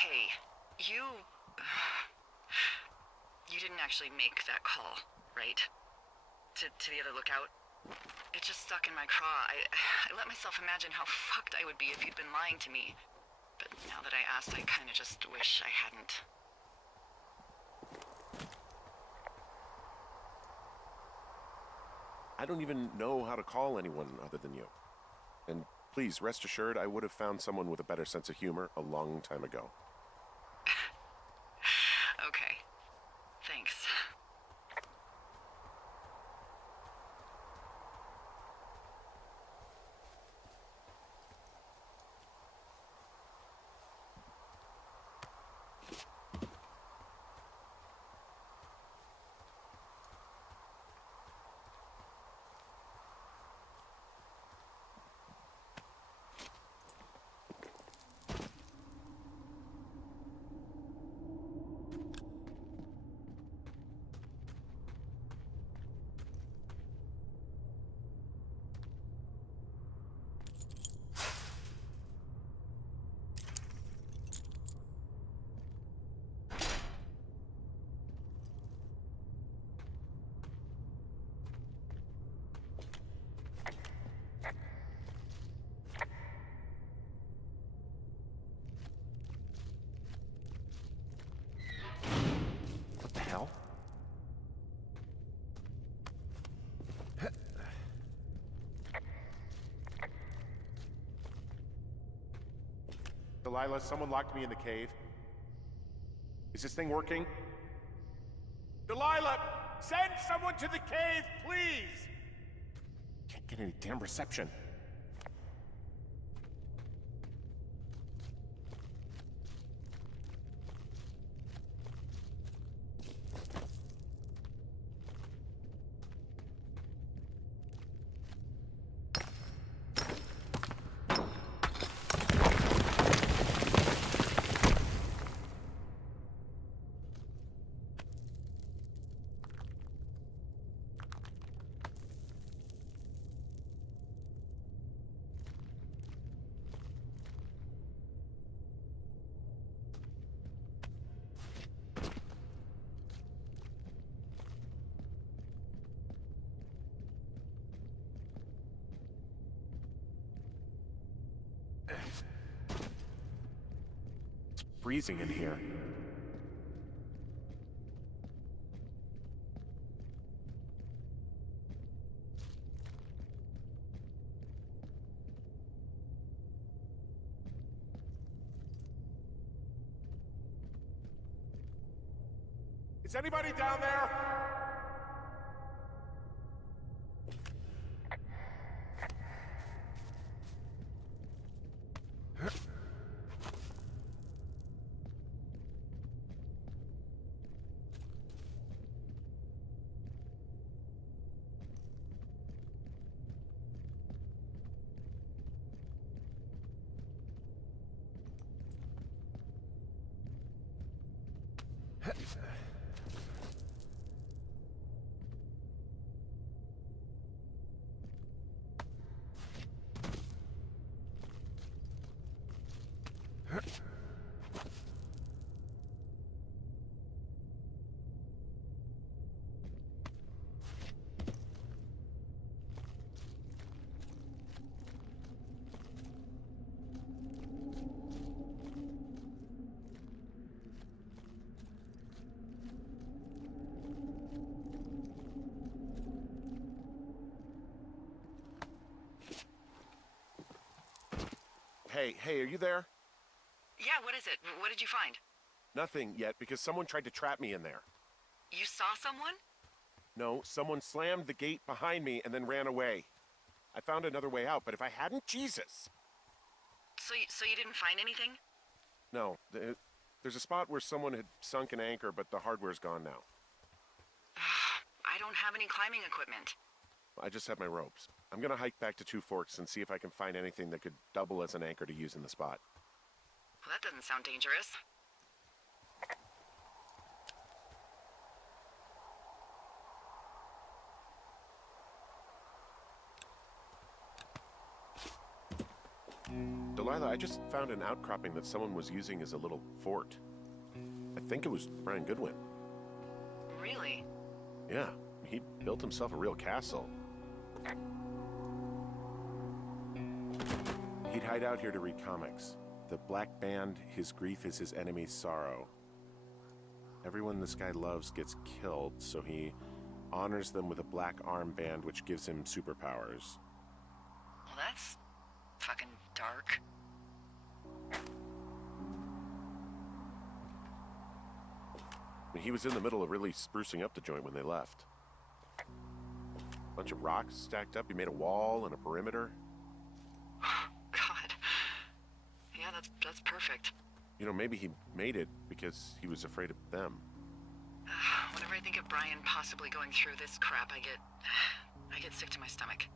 Hey, you... You didn't actually make that call, right? To the other lookout? It just stuck in my craw. I let myself imagine how fucked I would be if you'd been lying to me. But now that I asked, I kinda just wish I hadn't. I don't even know how to call anyone other than you. And please, rest assured, I would have found someone with a better sense of humor a long time ago. Okay. Thanks. What the hell? Delilah, someone locked me in the cave. Is this thing working? Delilah! Send someone to the cave, please! Can't get any damn reception. It's freezing in here. Is anybody down there? Hey, are you there? Yeah, what is it? What did you find? Nothing yet, because someone tried to trap me in there. You saw someone? No, someone slammed the gate behind me and then ran away. I found another way out, but if I hadn't, Jesus! So you didn't find anything? No, there's a spot where someone had sunk an anchor, but the hardware's gone now. I don't have any climbing equipment. I just have my ropes. I'm gonna hike back to Two Forks and see if I can find anything that could double as an anchor to use in the spot. Well, that doesn't sound dangerous. Delilah, I just found an outcropping that someone was using as a little fort. I think it was Brian Goodwin. Really? Yeah, he built himself a real castle. He'd hide out here to read comics. The Black Band, his grief is his enemy's sorrow. Everyone this guy loves gets killed, so he honors them with a black armband which gives him superpowers. Well, that's fucking dark. He was in the middle of really sprucing up the joint when they left. Bunch of rocks stacked up. He made a wall and a perimeter. God. Yeah, that's perfect. You know, maybe he made it because he was afraid of them. Whenever I think of Brian possibly going through this crap, I get sick to my stomach.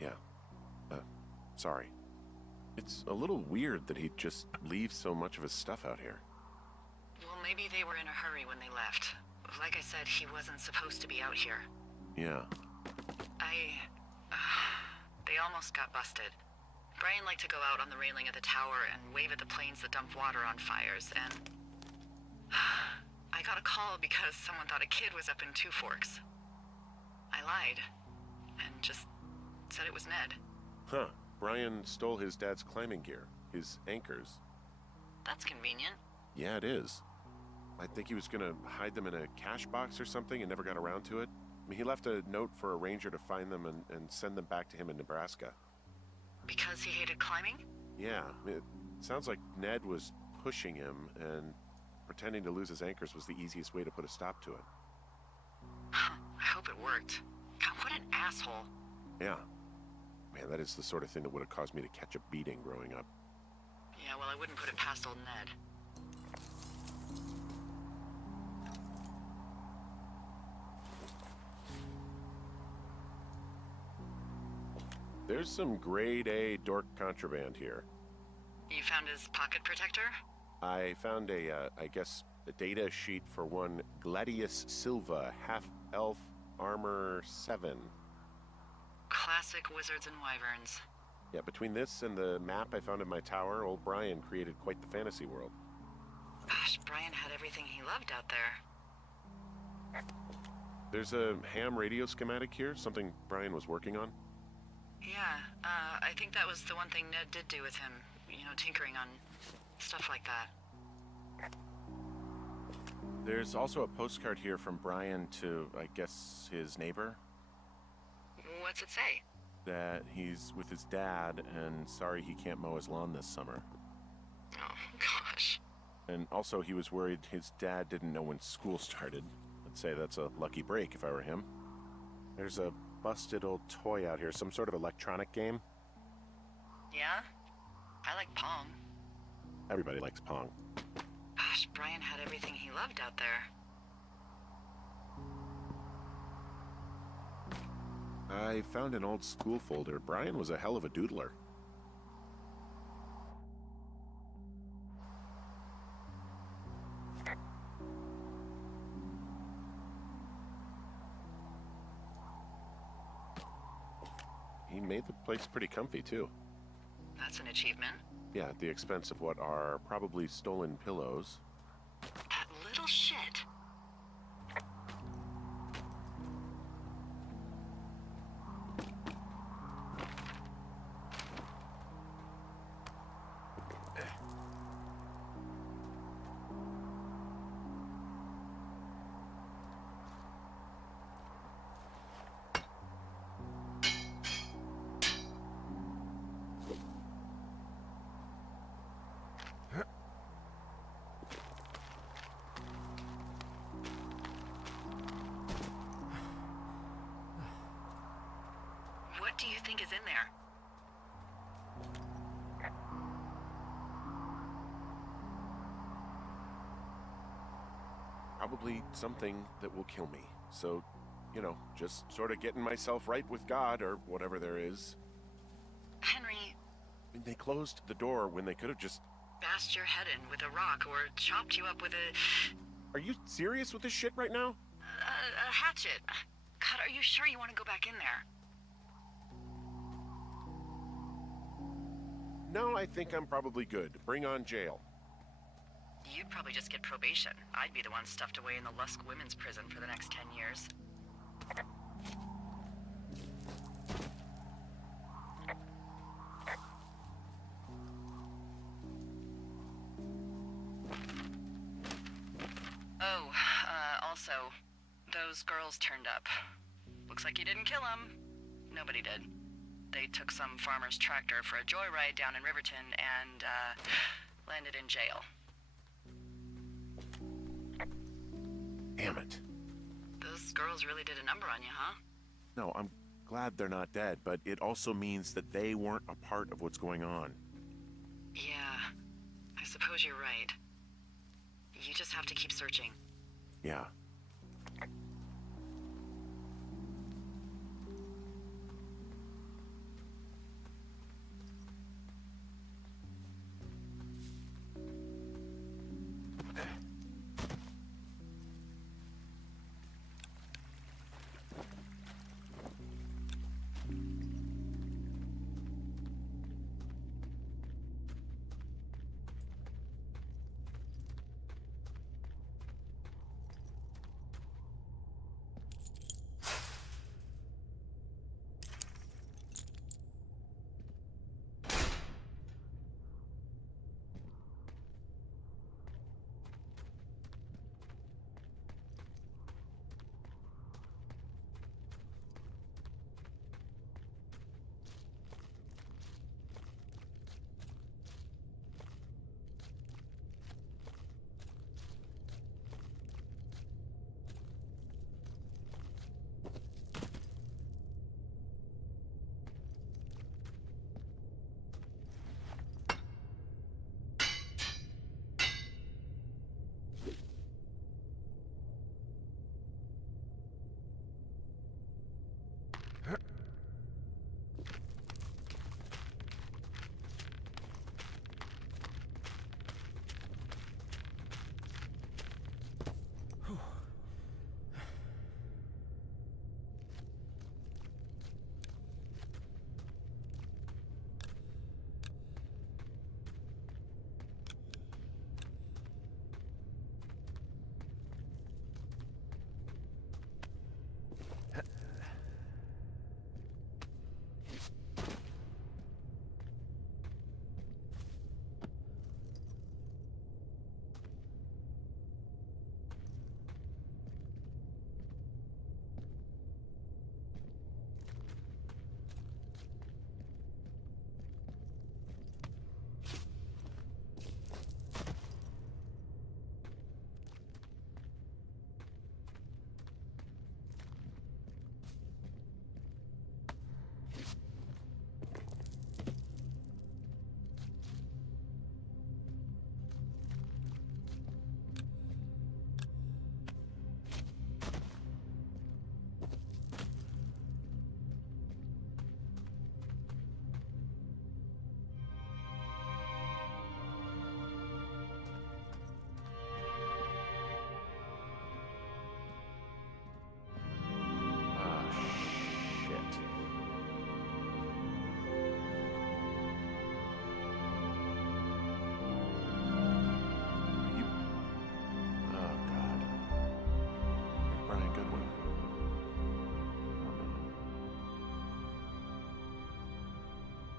Yeah. Sorry. It's a little weird that he'd just leave so much of his stuff out here. Well, maybe they were in a hurry when they left. Like I said, he wasn't supposed to be out here. Yeah. They almost got busted. Brian liked to go out on the railing of the tower and wave at the planes that dump water on fires, and I got a call because someone thought a kid was up in Two Forks. I lied, and just said it was Ned. Huh. Brian stole his dad's climbing gear, his anchors. That's convenient. Yeah, it is. I think he was gonna hide them in a cash box or something and never got around to it. I mean, he left a note for a ranger to find them and send them back to him in Nebraska. Because he hated climbing? Yeah, it sounds like Ned was pushing him, and pretending to lose his anchors was the easiest way to put a stop to it. I hope it worked. God, what an asshole. Yeah. Man, that is the sort of thing that would have caused me to catch a beating growing up. Yeah, well, I wouldn't put it past old Ned. There's some grade A dork contraband here. You found his pocket protector? I found a data sheet for one Gladius Silva, half-elf armor 7. Classic wizards and wyverns. Yeah, between this and the map I found in my tower, old Brian created quite the fantasy world. Gosh, Brian had everything he loved out there. There's a ham radio schematic here, something Brian was working on. Yeah, I think that was the one thing Ned did do with him. You know, tinkering on stuff like that. There's also a postcard here from Brian to, I guess, his neighbor. What's it say? That he's with his dad and sorry he can't mow his lawn this summer. Oh, gosh. And also he was worried his dad didn't know when school started. I'd say that's a lucky break if I were him. There's a busted old toy out here, some sort of electronic game. Yeah? I like Pong. Everybody likes Pong. Gosh, Brian had everything he loved out there. I found an old school folder. Brian was a hell of a doodler. He made the place pretty comfy, too. That's an achievement. Yeah, at the expense of what are probably stolen pillows. That little shit. What do you think is in there? Probably something that will kill me. So, you know, just sort of getting myself right with God or whatever there is. Henry, I mean, they closed the door when they could have just... bashed your head in with a rock or chopped you up with Are you serious with this shit right now? a hatchet. God, are you sure you want to go back in there? No, I think I'm probably good. Bring on jail. You'd probably just get probation. I'd be the one stuffed away in the Lusk Women's Prison for the next 10 years. Oh, also, those girls turned up. Looks like you didn't kill them. Nobody did. They took some farmer's tractor for a joyride down in Riverton and, landed in jail. Damn it. Those girls really did a number on you, huh? No, I'm glad they're not dead, but it also means that they weren't a part of what's going on. Yeah, I suppose you're right. You just have to keep searching. Yeah.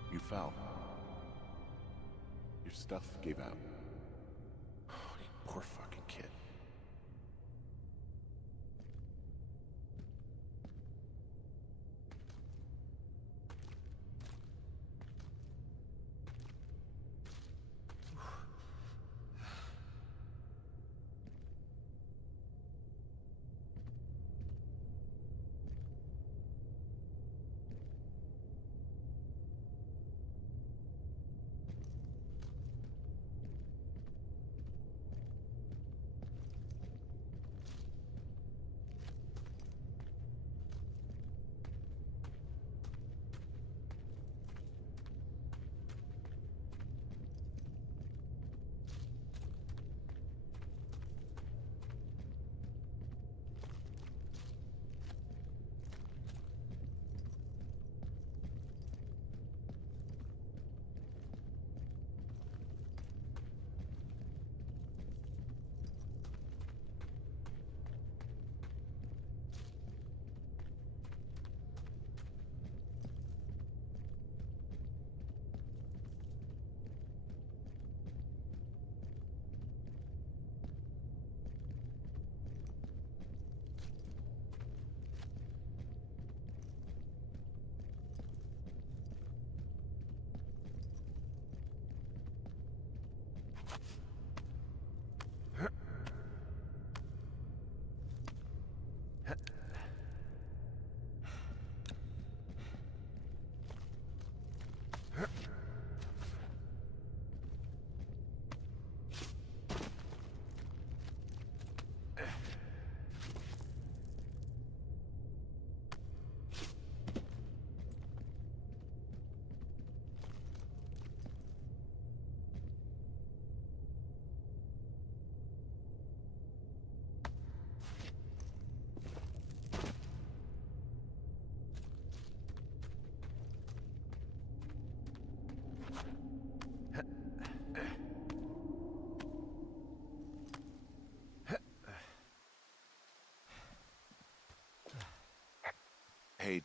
You fell. Your stuff gave out. Oh, you poor fucking kid.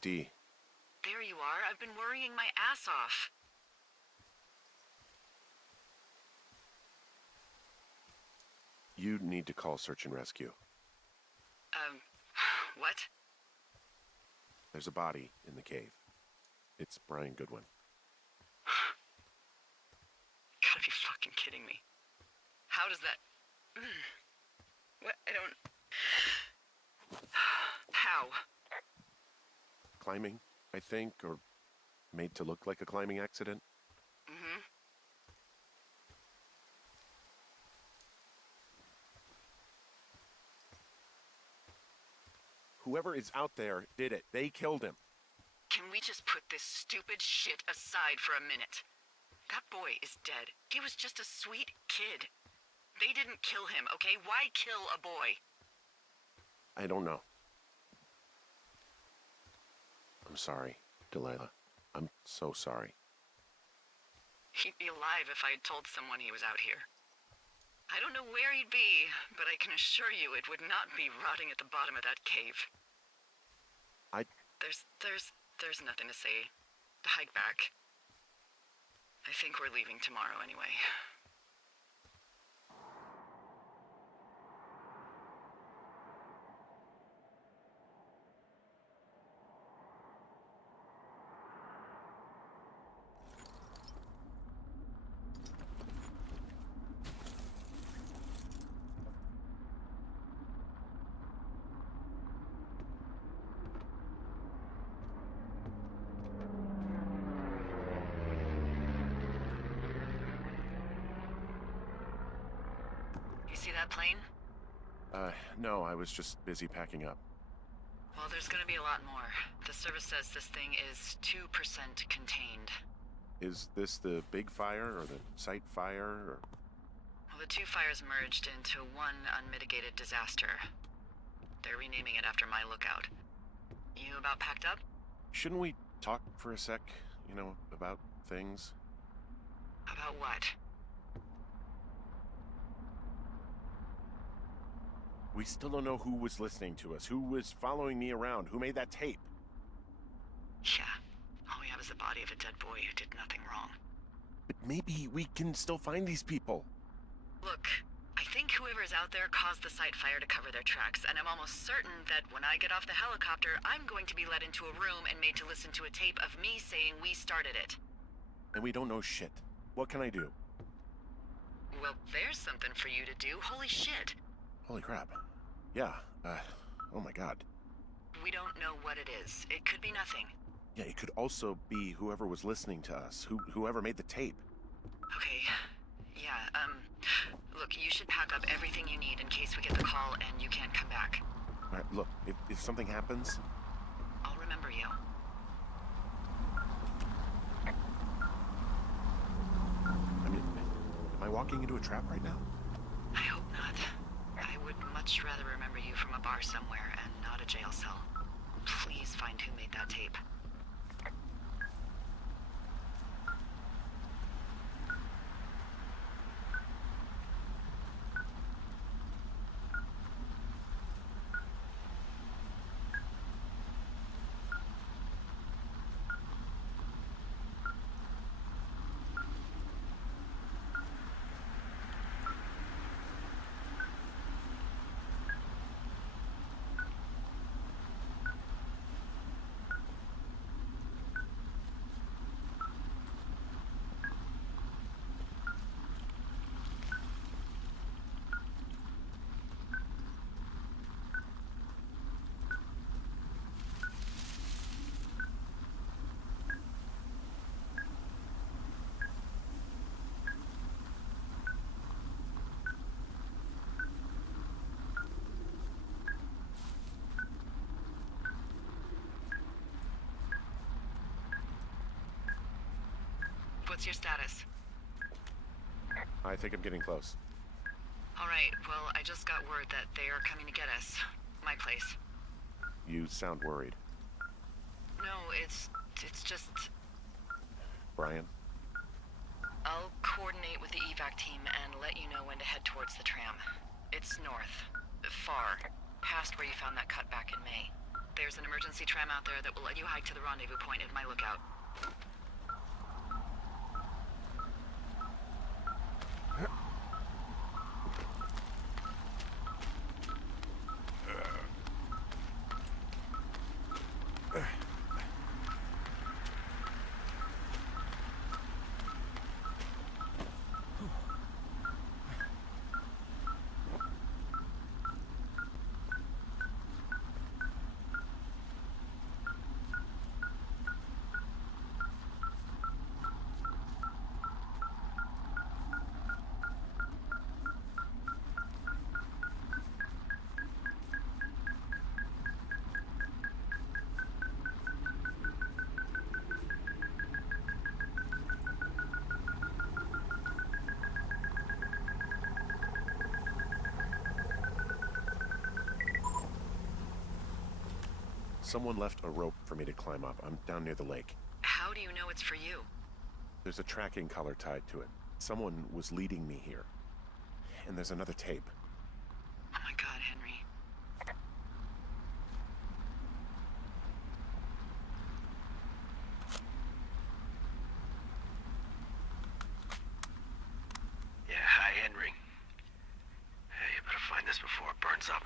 Dee. There you are. I've been worrying my ass off. You need to call search and rescue. What? There's a body in the cave. It's Brian Goodwin. Gotta be fucking kidding me. How does that... What? I don't... How? Climbing, I think, or made to look like a climbing accident. Mm-hmm. Whoever is out there did it. They killed him. Can we just put this stupid shit aside for a minute? That boy is dead. He was just a sweet kid. They didn't kill him, okay? Why kill a boy? I don't know. I'm sorry, Delilah. I'm so sorry. He'd be alive if I had told someone he was out here. I don't know where he'd be, but I can assure you it would not be rotting at the bottom of that cave. There's nothing to say. Hike back. I think we're leaving tomorrow anyway. You see that plane? No, I was just busy packing up. Well, there's gonna be a lot more. The service says this thing is 2% contained. Is this the big fire or the site fire or... Well, the two fires merged into one unmitigated disaster. They're renaming it after my lookout. You about packed up? Shouldn't we talk for a sec, about things? About what? We still don't know who was listening to us, who was following me around, who made that tape. Yeah. All we have is the body of a dead boy who did nothing wrong. But maybe we can still find these people. Look, I think whoever's out there caused the site fire to cover their tracks, and I'm almost certain that when I get off the helicopter, I'm going to be led into a room and made to listen to a tape of me saying we started it. And we don't know shit. What can I do? Well, there's something for you to do. Holy shit. Holy crap. Yeah, oh my god. We don't know what it is. It could be nothing. Yeah, it could also be whoever was listening to us, whoever made the tape. Okay, yeah, look, you should pack up everything you need in case we get the call and you can't come back. All right, look, if something happens... I'll remember you. I mean, am I walking into a trap right now? I hope not. I would much rather remember you from a bar somewhere and not a jail cell. Please find who made that tape. What's your status? I think I'm getting close. All right, well, I just got word that they are coming to get us. My place. You sound worried. No, it's just... Brian? I'll coordinate with the evac team and let you know when to head towards the tram. It's north. Far. Past where you found that cut back in May. There's an emergency tram out there that will let you hike to the rendezvous point at my lookout. Someone left a rope for me to climb up. I'm down near the lake. How do you know it's for you? There's a tracking collar tied to it. Someone was leading me here. And there's another tape. Oh my god, Henry. Yeah, hi, Henry. Hey, you better find this before it burns up.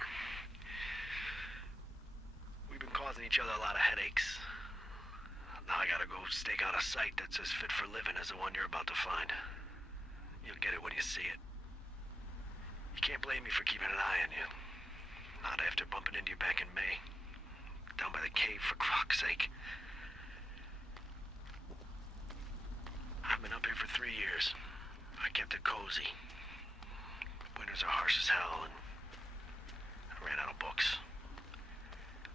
We've been causing each other a lot of headaches. Now I gotta go stake out a site that's as fit for living as the one you're about to find. You'll get it when you see it. You can't blame me for keeping an eye on you. Not after bumping into you back in May. Down by the cave, for croc's sake. I've been up here for 3 years. I kept it cozy. Winters are harsh as hell, and I ran out of books.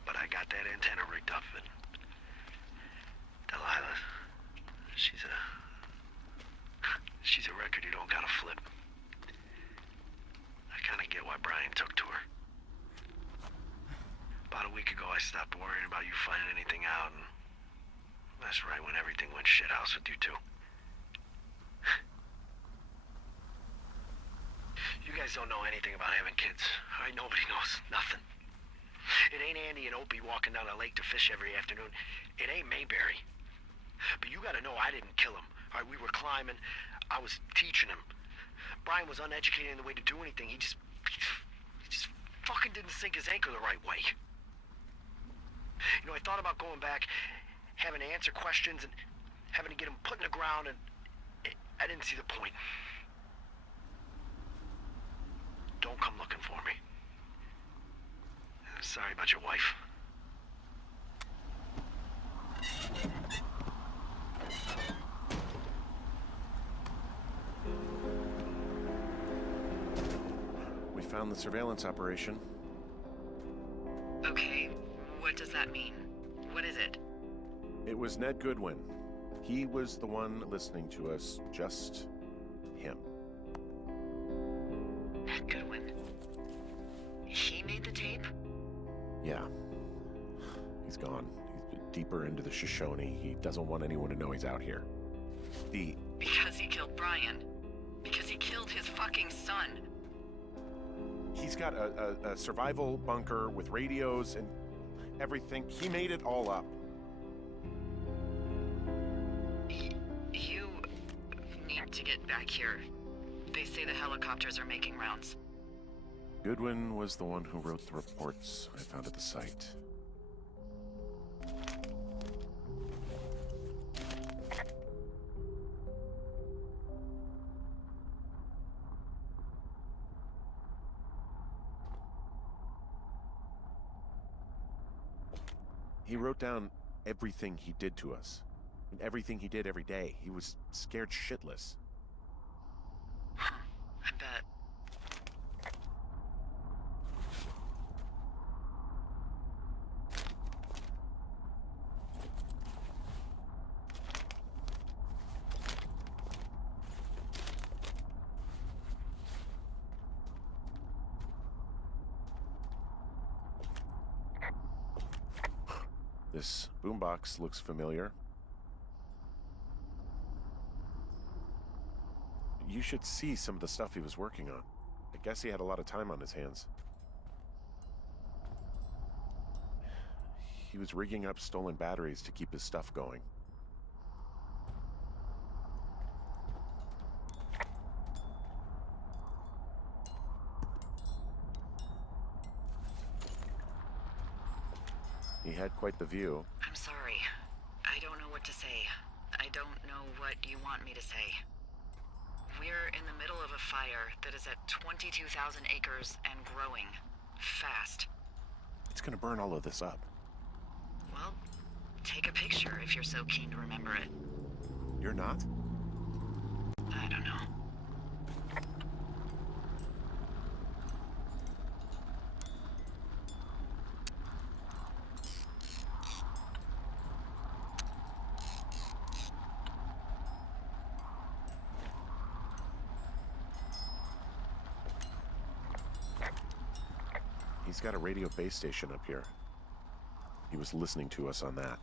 But I got that antenna rigged up, and Delilah, she's a record you don't gotta flip. I kinda get why Brian took to her. About a week ago, I stopped worrying about you finding anything out, and that's right when everything went shithouse with you two. You guys don't know anything about having kids. All right, nobody knows nothing. It ain't Andy and Opie walking down the lake to fish every afternoon. It ain't Mayberry. But you gotta know I didn't kill him. All right, we were climbing. I was teaching him. Brian was uneducated in the way to do anything. He just fucking didn't sink his anchor the right way. You know, I thought about going back, having to answer questions, and having to get him put in the ground, and I didn't see the point. Don't come looking for me. Sorry about your wife. We found the surveillance operation. Okay, what does that mean? What is it? It was Ned Goodwin. He was the one listening to us, just him. Ned Goodwin. He made the tape? Yeah. He's gone. He's deeper into the Shoshone. He doesn't want anyone to know he's out here. Because he killed Brian. Because he killed his fucking son. He's got a survival bunker with radios and everything. He made it all up. You need to get back here. They say the helicopters are making rounds. Goodwin was the one who wrote the reports I found at the site. He wrote down everything he did to us, and everything he did every day. He was scared shitless. Huh, I bet. This boombox looks familiar. You should see some of the stuff he was working on. I guess he had a lot of time on his hands. He was rigging up stolen batteries to keep his stuff going. He had quite the view. I'm sorry. I don't know what to say. I don't know what you want me to say. We're in the middle of a fire that is at 22,000 acres and growing. Fast. It's gonna burn all of this up. Well, take a picture if you're so keen to remember it. You're not? I don't know. He's got a radio base station up here. He was listening to us on that.